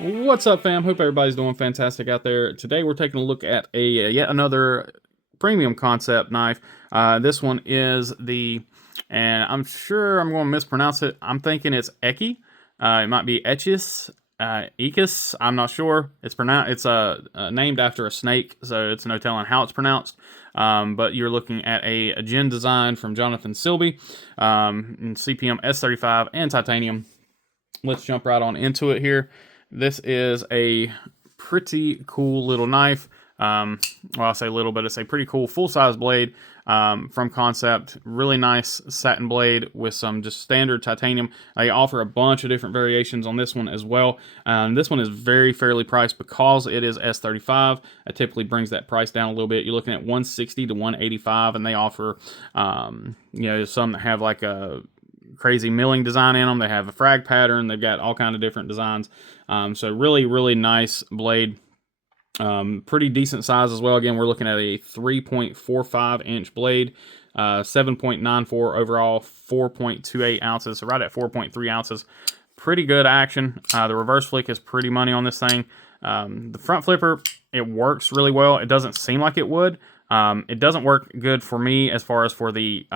What's up, fam? Hope everybody's doing fantastic out there. Today we're taking a look at yet another premium Kansept knife. This one is and I'm sure I'm going to mispronounce it. I'm thinking it's Echis. It might be Echis, Echis. I'm not sure. It's named after a snake, so it's no telling how it's pronounced. But you're looking at a gin design from Jonathan Silby, in CPM S35 and titanium. Let's jump right on into it here. This is a pretty cool little knife. Well, I say little, but it's a pretty cool full-size blade from Kansept. Really nice satin blade with some just standard titanium. They offer a bunch of different variations on this one as well. This one is very fairly priced because it is S35. It typically brings that price down a little bit. You're looking at $160 to $185, and they offer, some that have like a crazy milling design in them. They have a frag pattern. They've got all kind of different designs. So really nice blade. Pretty decent size as well. Again, we're looking at a 3.45 inch blade, 7.94 overall, 4.28 ounces. So right at 4.3 ounces. Pretty good action. The reverse flick is pretty money on this thing. The front flipper, it works really well. It doesn't seem like it would. It doesn't work good for me as far as for the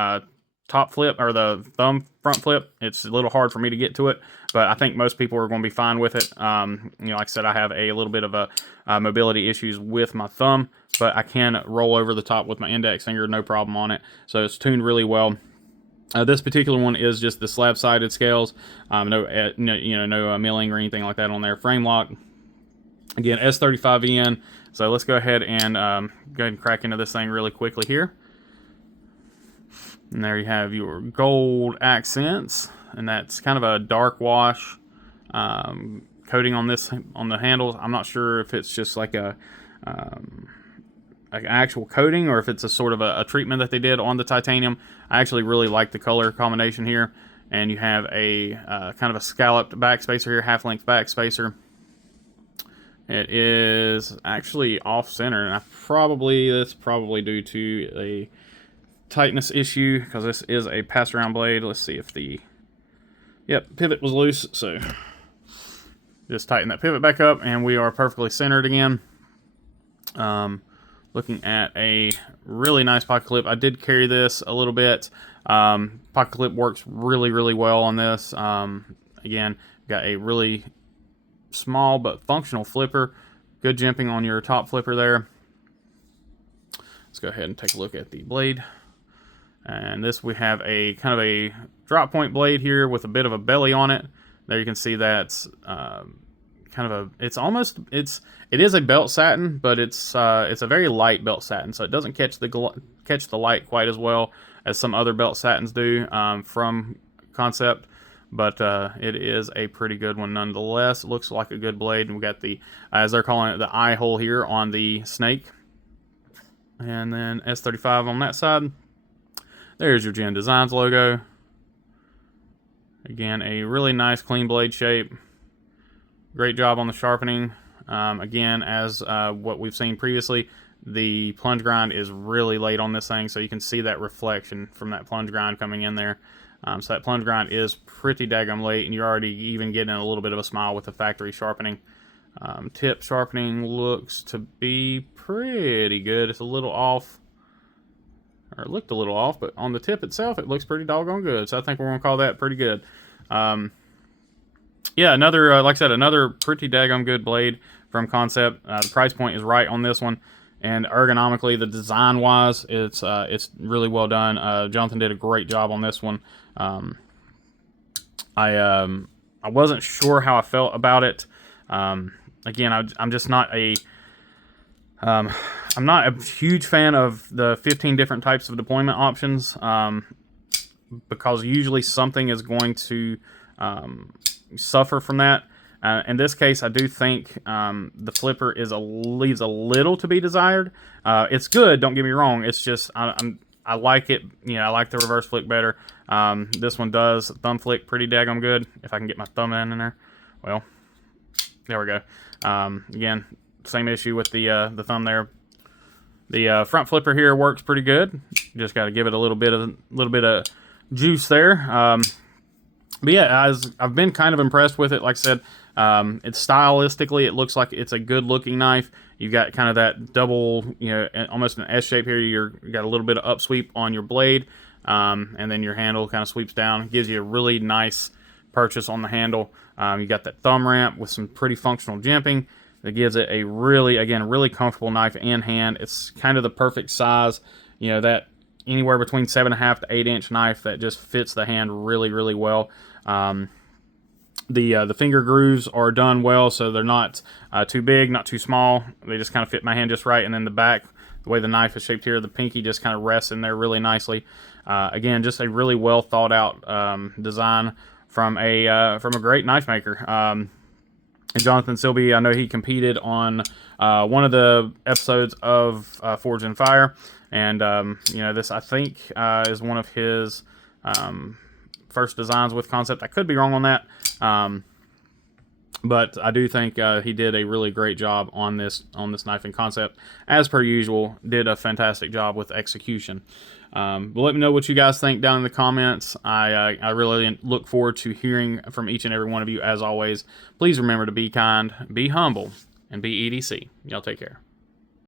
top flip or the thumb front flip. It's a little hard for me to get to it, but I think most people are going to be fine with it. Like I said, I have a little bit of a mobility issues with my thumb, but I can roll over the top with my index finger, no problem on it. So it's tuned really well. This particular one is just the slab-sided scales. No milling or anything like that on there. Frame lock. Again, S35VN. So let's go ahead and crack into this thing really quickly here. And there you have your gold accents, and that's kind of a dark wash coating on the handles. I'm not sure if it's just like an actual coating or if it's a sort of a treatment that they did on the titanium. I actually really like the color combination here, and you have a kind of a scalloped back spacer here, half-length back spacer. It is actually off center, and that's probably due to a tightness issue because this is a pass around blade. Let's see if pivot was loose, so just tighten that pivot back up and we are perfectly centered again. Looking at a really nice pocket clip. I did carry this a little bit. Pocket clip works really well on this. Again, got a really small but functional flipper. Good jimping on your top flipper there. Let's go ahead and take a look at the blade. And this, we have a kind of a drop point blade here with a bit of a belly on it. There you can see that's kind of it is a belt satin, but it's a very light belt satin, so it doesn't catch the light quite as well as some other belt satins do from Kansept. But it is a pretty good one nonetheless. It looks like a good blade, and we got the, as they're calling it, the eye hole here on the snake, and then S35 on that side. There's your Gin Designs logo. Again, a really nice clean blade shape. Great job on the sharpening. Again, as what we've seen previously, the plunge grind is really late on this thing, so you can see that reflection from that plunge grind coming in there. So that plunge grind is pretty daggum late, and you're already even getting a little bit of a smile with the factory sharpening. Tip sharpening looks to be pretty good. It's a little off. Or it looked a little off, but on the tip itself, it looks pretty doggone good. So I think we're going to call that pretty good. Yeah, another, like I said, another pretty daggone good blade from Kansept. The price point is right on this one. And ergonomically, the design-wise, it's really well done. Jonathan did a great job on this one. I wasn't sure how I felt about it. Again, I'm just not a... I'm not a huge fan of the 15 different types of deployment options because usually something is going to suffer from that. In this case, I do think the flipper leaves a little to be desired. It's good, don't get me wrong. It's just I like it. I like the reverse flick better. This one does thumb flick pretty daggum good. If I can get my thumb in there, well, there we go. Again, same issue with the thumb there. The front flipper here works pretty good. Just got to give it a little bit of juice there. But yeah, I've been kind of impressed with it. Like I said, It's stylistically, it looks like it's a good looking knife. You've got kind of that double, almost an S shape here. You got a little bit of upsweep on your blade, and then your handle kind of sweeps down. It gives you a really nice purchase on the handle. You got that thumb ramp with some pretty functional jimping that gives it a really, again, really comfortable knife in hand. It's kind of the perfect size, that anywhere between 7.5 to 8 inch knife that just fits the hand really, really well. The finger grooves are done well, so they're not too big, not too small. They just kind of fit my hand just right. And then the back, the way the knife is shaped here, the pinky just kind of rests in there really nicely. Again, just a really well thought out design from a great knife maker. Jonathan Silby, I know he competed on one of the episodes of Forge and Fire, and this I think is one of his first designs with Kansept. I could be wrong on that, but I do think he did a really great job on this knife in Kansept. As per usual, did a fantastic job with execution. But let me know what you guys think down in the comments. I really look forward to hearing from each and every one of you. As always, please remember to be kind, be humble, and be EDC. Y'all take care.